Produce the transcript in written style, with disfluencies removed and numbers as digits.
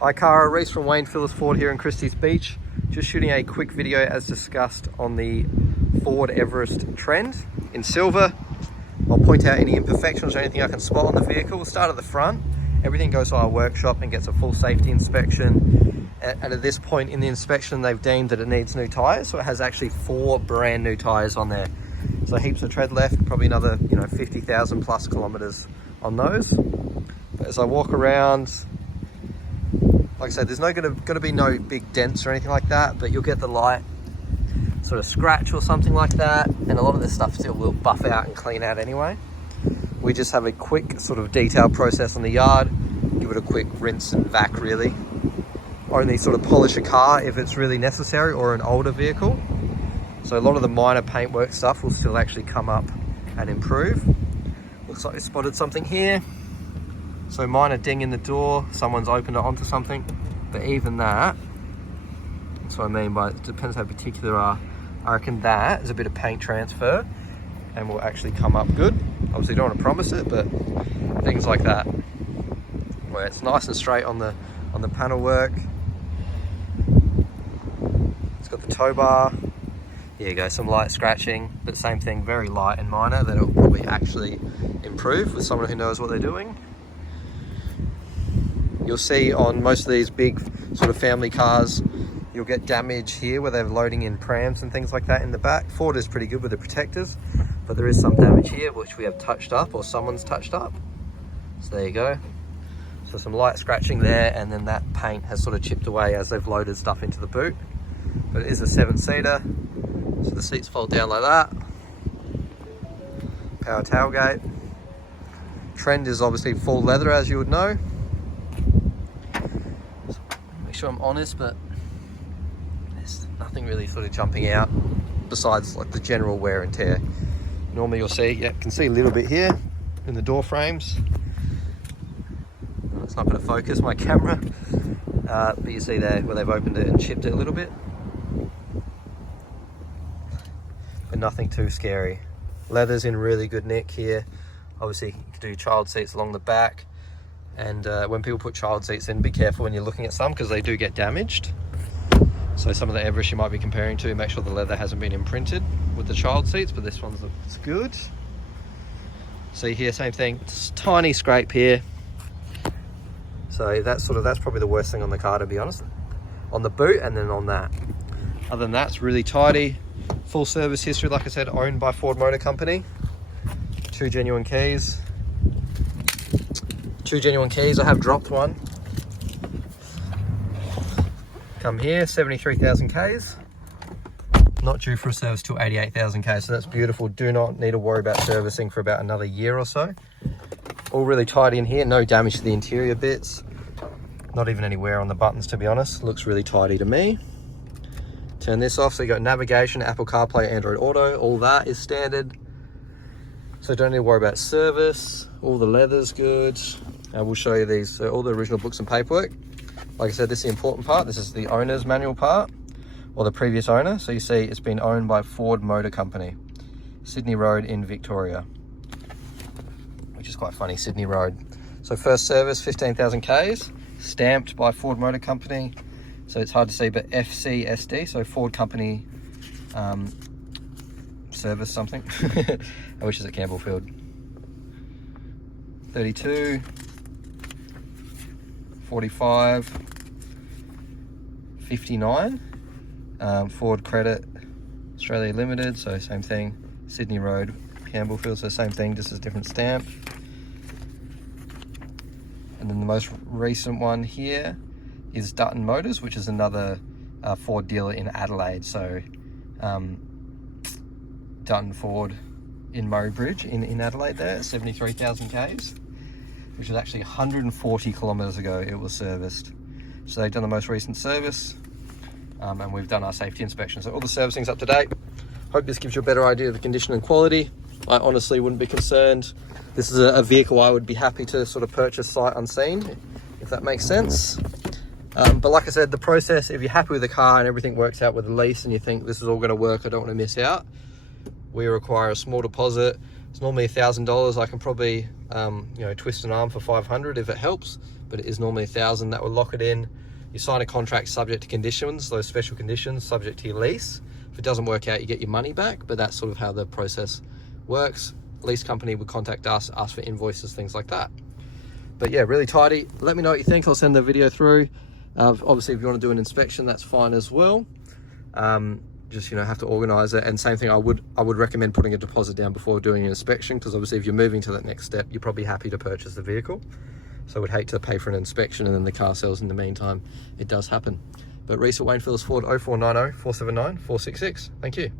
Hi Cara, Reese from Wayne Phillips Ford here in Christie's Beach. Just shooting a quick video as discussed on the Ford Everest Trend in silver. I'll point out any imperfections or anything I can spot on the vehicle. We'll start at the front. Everything goes to our workshop and gets a full safety inspection. And at this point in the inspection, they've deemed that it needs new tyres. So it has actually 4 brand new tyres on there. So heaps of tread left, probably another 50,000 plus kilometers on those. But as I walk around, like I said, there's going to be no big dents or anything like that, but you'll get the light sort of scratch or something like that, and a lot of this stuff still will buff out and clean out anyway. We just have a quick sort of detail process on the yard, give it a quick rinse and vac really. Only sort of polish a car if it's really necessary or an older vehicle. So a lot of the minor paintwork stuff will still actually come up and improve. Looks like we spotted something here. So minor ding in the door, someone's opened it onto something, but even that, that's what I mean by it depends how particular are. I reckon that is a bit of paint transfer and will actually come up good. Obviously don't want to promise it, but things like that, where it's nice and straight on the panel work. It's got the tow bar. Here you go, some light scratching, but same thing, very light and minor that it'll probably actually improve with someone who knows what they're doing. You'll see on most of these big sort of family cars, you'll get damage here where they're loading in prams and things like that in the back. Ford is pretty good with the protectors, but there is some damage here which we have touched up or someone's touched up. So there you go. So some light scratching there, and then that paint has sort of chipped away as they've loaded stuff into the boot. But it is a 7-seater, so the seats fold down like that. Power tailgate. Trend is obviously full leather, as you would know. Make sure I'm honest, but there's nothing really sort of jumping out besides like the general wear and tear. Normally you'll see, yeah, can see a little bit here in the door frames. It's not going to focus my camera, but you see there where they've opened it and chipped it a little bit. But nothing too scary. Leather's in really good nick here. Obviously you can do child seats along the back, and when people put child seats in, be careful when you're looking at some because they do get damaged. So some of the Everest you might be comparing to, make sure the leather hasn't been imprinted with the child seats, but this one's looks good. See here, same thing, just tiny scrape here. So that's probably the worst thing on the car, to be honest, on the boot and then on that. Other than that, it's really tidy. Full service history, like I said, owned by Ford Motor Company. 2 genuine keys. 2 genuine keys. I have dropped one. Come here, 73,000 Ks. Not due for a service till 88,000 Ks, so that's beautiful. Do not need to worry about servicing for about another year or so. All really tidy in here. No damage to the interior bits. Not even any wear on the buttons, to be honest. Looks really tidy to me. Turn this off, so you got navigation, Apple CarPlay, Android Auto, all that is standard. So don't need to worry about service. All the leather's good. And we'll show you these, so all the original books and paperwork. Like I said, this is the important part. This is the owner's manual part, or the previous owner. So you see it's been owned by Ford Motor Company, Sydney Road in Victoria, which is quite funny, Sydney Road. So first service, 15,000 Ks, stamped by Ford Motor Company. So it's hard to see, but FCSD, so Ford Company service something, which is at Campbellfield. 32, 45, 59, Ford Credit Australia Limited, so same thing, Sydney Road, Campbellfield, so same thing, just a different stamp. And then the most recent one here is Dutton Motors, which is another Ford dealer in Adelaide. So Dutton Ford in Murray Bridge in Adelaide there, 73,000 Ks, which is actually 140 kilometers ago it was serviced. So they've done the most recent service, and we've done our safety inspection. So all the servicing's up to date. Hope this gives you a better idea of the condition and quality. I honestly wouldn't be concerned. This is a vehicle I would be happy to sort of purchase sight unseen, if that makes sense. But like I said, the process, if you're happy with the car and everything works out with the lease and you think this is all going to work, I don't want to miss out, we require a small deposit. It's normally $1,000. I can probably, you know, twist an arm for 500 if it helps, but it is normally 1,000. That will lock it in. You sign a contract subject to conditions, those special conditions subject to your lease. If it doesn't work out, you get your money back, but that's sort of how the process works. Lease company would contact us, ask for invoices, things like that. But yeah, really tidy. Let me know what you think. I'll send the video through. Obviously, if you want to do an inspection, that's fine as well. Just, you know, have to organize it. And same thing, I would recommend putting a deposit down before doing an inspection, because obviously if you're moving to that next step, you're probably happy to purchase the vehicle. So I would hate to pay for an inspection and then the car sells in the meantime. It does happen. But Reese at Wayne Phillips Ford, 0490 479 466. Thank you.